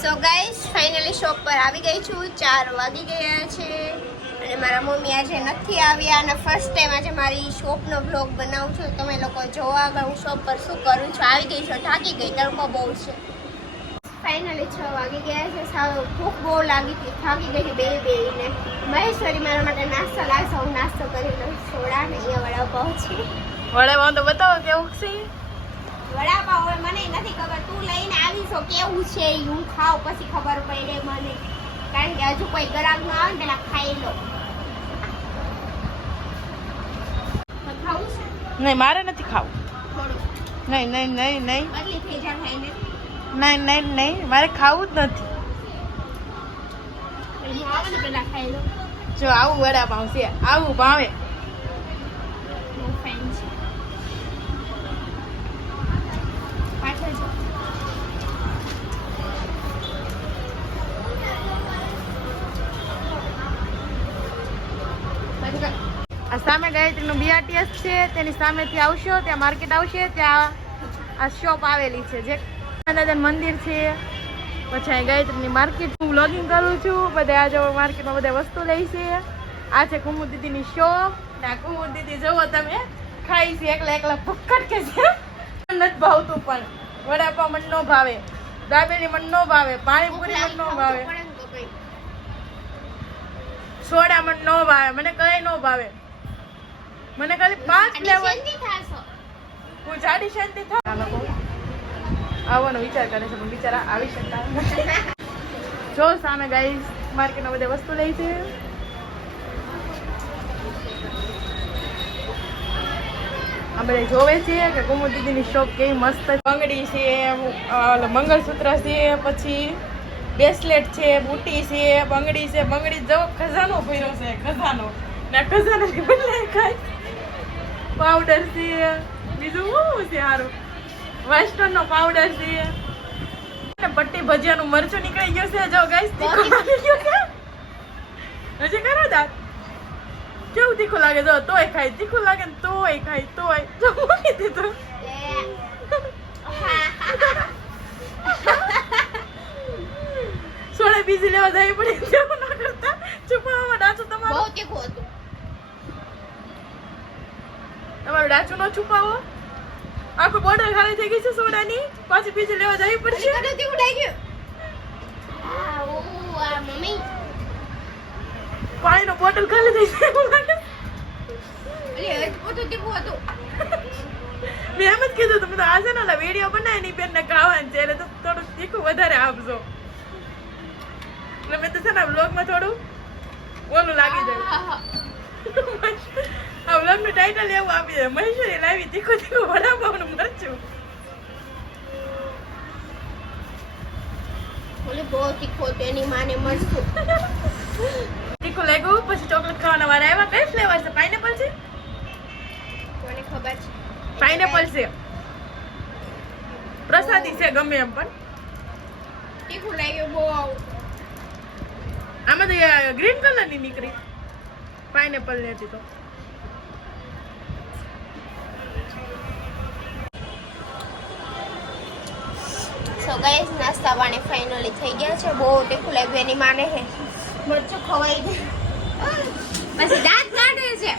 So guys finally shop પર આવી ગઈ છું. 4 વાગી ગયા છે અને મારા મમ્મી આજે નથી આવ્યા અને ફર્સ્ટ ટાઈમ આજે મારી શોપનો બ્લોગ બનાવું છું. તમે લોકો જોવા આગળ હું શોપ પર શું કરું છું. આવી ગઈ છું, થાકી ગઈ, તડકો બહુ છે. ફાઇનલી 6 વાગી ગયા છે. સાવ ભૂખ બહુ લાગી હતી, થાકી ગઈ હતી બેને. મહેશ્વરી મારા માટે નાસ્તો લાવશે, હું નાસ્તો કરી લઉં. સોડા ને અહીંયા વડાપાવ છે. વડાપાવ તો બતાવો કેવું છે. વડાપાવ હવે મને નથી ખબર, તું લઈને આવી છો કેવું છે હું ખાવ પછી ખબર પડે મને, કારણ કે હજુ કોઈ ગ્રાહક ન આવે ને પેલા ખાઈ લો. ખાવું છે? નહીં, મારે નથી ખાવું. થોડું નહીં નહીં નહીં નહીં બદલી થઈ જાય ખાઈને. નહીં નહીં નહીં, મારે ખાવું જ નથી. હું આવે ને પેલા ખાઈ લો. જો આવું વડાપાવ છે, આવું ભાવે. બહુ ફાઇન છે. પાછળ જો. આ સામે ગાયત્રીનું બીઆરટીએસ છે, તેની સામેથી આવશો, ત્યાં માર્કેટ આવશે, ત્યાં આ શોપ આવેલી છે, જે દાદાનું મંદિર છે. પછી અહીં ગાયત્રીની માર્કેટ. હું વ્લોગિંગ કરું છું, બધા આ જો માર્કેટમાં બધા વસ્તુ લઈ છે. આ છે કુમુદ દીદીની શોપ. આ કુમુદ દીદી જોવો તમે ખાઈ છે એકલા એકલા ભક્કડ કે છે. નથી ભાવતું પણ વડાપાવ મને ન ભાવે, દાબેલી મને ન ભાવે, પાણીપુરી મને ન ભાવે, સોડા મને ન ભાવે, મને કઈ ન ભાવે. મને ખાલી 5 ફ્લેવર. હું જાડી શાંતિ થાવ. આવવાનો વિચાર કરે છે પણ બિચારા આવી શકતા નથી. જો સામે ગાઈસ માર્કેટમાં બધે વસ્તુ લઈ છે. આ બધા જોવે છે કે કુમુદ દીદીની શોપ કેવી મસ્ત. બંગડી છે, મંગળસૂત્ર છે, પછી બ્રેસલેટ છે, બુટી છે, બંગડી છે. બંગડી જો ખજાનો ભર્યો છે, ખજાનો. ના ખજાનો બદલે ખાય. પાવડર છે, બીજું શું છે સારું, વેસ્ટર્ન નો પાવડર છે. પટ્ટી ભજીયાનું મરચું નીકળી ગયું છે. જો ગાઈસ તીખું લાગી ગયું છે. હજી કરો દાંત કેવું તીખું લાગે. જો તોય ખાય, તીખું લાગે ને તોય ખાય, તોય જો મૂકી દીધું. સોળે બીજી લેવા જવી પડી. જેવું ના કરતા છુપાવવામાં ડાચું તમારું બહુ તીખું હતું. તમારું ડાચું નો છુપાવો. આખું બોટલ ખાલી થઈ ગઈ છે સોડાની, પાછી બીજી લેવા જવી પડશે. કડું તીખું લાગ્યું. આ ઓ આ મમ્મી પાણીનો બોટલ ખાલી થઈ છે એવું લાગે. એટલે બધું તીખું હતું. મેં એમ જ કીધું તમે તો આજે ના વિડીયો બનાવી ની બેન ને ખાવાનું છે એટલે તો થોડું તીખું વધારે આપજો. એટલે મેં તો છે ને વ્લોગમાં થોડું ઓલું લાગી જાય. આ વ્લોગ નું ટાઇટલ એવું આપી દે, મહેશ્વરી લાવી તીખું તીખું વડાપાવનું મરચું. ઓલે બહુ તીખું હતું, એની માને મરચું. તીખું લાગ્યું. પછી ચોકલેટ ખાવાના વાળા આવ્યા. કઈ ફ્લેવર છે? પાઇનેપલ છે? કોને ખબર છે? પાઇનેપલ છે. પ્રસાદી છે ગમે એમ પણ તીખું લાગ્યું બહુ. આમાં તો ગ્રીન કલર ની નીકળી, પાઇનેપલ ની હતી તો. સો ગાઈસ નાસ્તા પાણી ફાઇનલી થઈ ગયા છે. બહુ તીખું લાગ્યું, એની માને છે મરચું ખવાઈ ગયું. પછી દાંત કાઢે છે.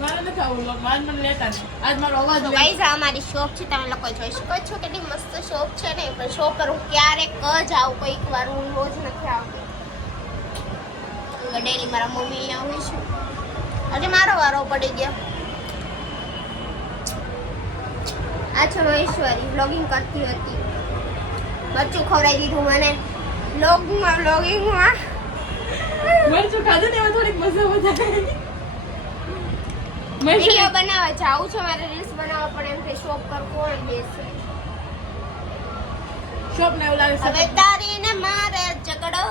મારે નથી આવું લોક, મારે મને લેતા છે. આજ મારો અવાજ તો ગાઈસ આ અમારી શોપ છે, તમે લોકો જોઈ શકો છો કેટલી મસ્ત શોપ છે ને. પણ શોપ પર હું ક્યારેક જ આવું, કોઈક વાર, હું રોજ નથી આવતી. ડેલી મારા મમ્મી આવું છું. આજે મારો વારો પડી ગયો. આ છે મહેશ્વરી, વ્લોગિંગ કરતી હતી. મરચું ખવડાવી દીધું મને વ્લોગિંગમાં. મરચું ખાધું ને એમાં થોડીક મજા વધારે. વિડીયો બનાવવા જાઉં છું, મારે રીલ્સ બનાવવા પણ એમ કે શોપ પર કોણ બેસે. શોપ ને એવું લાગે છે. હવે તારી ને મારે ઝઘડો.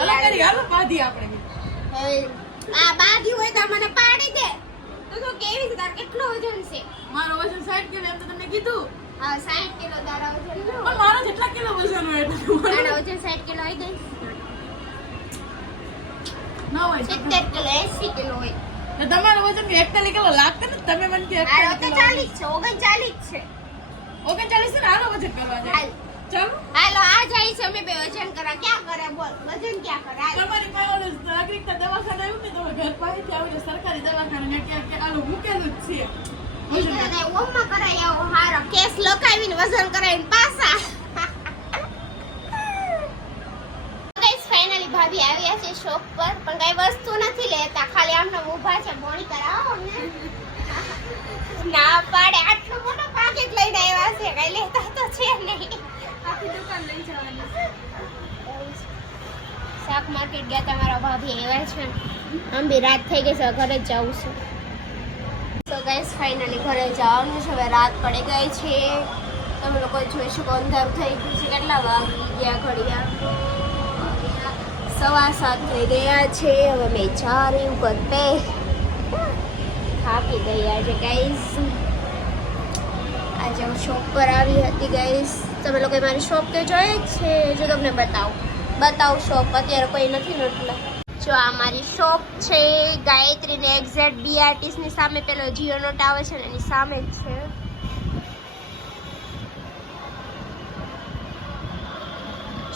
અલા કરી હાલો પાધી આપણે. આ બાધી હોય તો મને પાડી દે. તો કેવી છે, તાર કેટલો વજન છે? મારો વજન 60 કિલો એમ તો તમને કીધું. હા 60 કિલો તારા વજન. પણ મારો જેટલા કિલો વજન હોય એટલું તારા વજન 60 કિલો હોય ગઈ. ના હોય 70 કિલો 80 કિલો હોય. તો તમારું વજન 41 કિલો લાગતું ને. તમે મને કે 41 40 છે, 39 છે. વજન કરવા જાય. ચાલો હાલો આ જાય છે અમે બે વજન કરા ક્યાં કરે બોલ વજન ક્યાં કરે હાલ. તમારી પાસે ઓલું નાગરિકતા દવાખાને આવ્યું ને તમે ઘર પાસેથી આવીને સરકારી દવાખાને કે આલું મૂકેલું જ છે વજન કરવા. ઈ ઓમમાં કરાય આવો હારો કેસ લખાવીને વજન કરાવીને પાછા ગાઈસ ફાઇનલી ભાભી આવ્યા છે શોપ પર પણ કઈ વસ્તુ નથી લેતા ખાલી આમને ઊભા છે બોણી કરાવો ને ના પાડે આટલો મોટો પાકેટ લઈને આવ્યા છે કઈ લેતા તો છે નહીં આખી દુકાન લઈ જવાની. શાક માર્કેટ ગયા તમારા ભાભી આવ્યા છે આમ બી રાત થઈ ગઈ છે ઘરે જ જાઉં છું તો ગાઈસ ફાઇનલી ઘરે જવાનું છે હવે રાત પડી ગઈ છે તમે લોકો જોઈશું કે અંધારું થઈ ગયું છે કેટલા વાગી ગયા ઘડિયા 7:15 થઈ ગયા છે હવે મેં જા રહી હું ઘર પે થાકી ગયા છે ગાઈસ આજે હું શોપ પર આવી હતી ગાઈસ તમે લોકો મારી શોપ તો જોઈ જ છે જો તમને બતાવું શોપ અત્યારે કોઈ નથી ને એટલે જો આ મારી શોપ છે ગાયત્રીને એક્ઝેક્ટ BRTS ની સામે પેલો જીઓ નોટ આવે છે ને એની સામે જ છે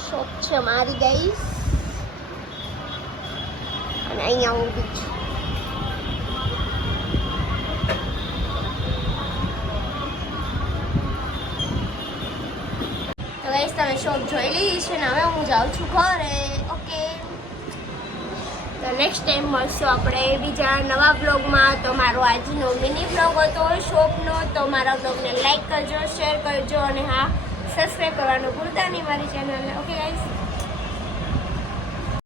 શોપ છે મારી ગાઈસ અને અહીંયા ઊભી છું તો ગાઈસ તમે શોપ જોઈ લીધી છે ને હવે હું જાઉં છું ઘરે ઓકે તો નેક્સ્ટ ટાઈમ મળશું આપણે બીજા નવા બ્લોગમાં તો મારો આજનો મિની બ્લોગ હતો શોપનો તો મારા બ્લોગને લાઈક કરજો શેર કરજો અને હા સબસ્ક્રાઈબ કરવાનું ભૂલતા નહીં મારી ચેનલને ઓકે ગાઈસ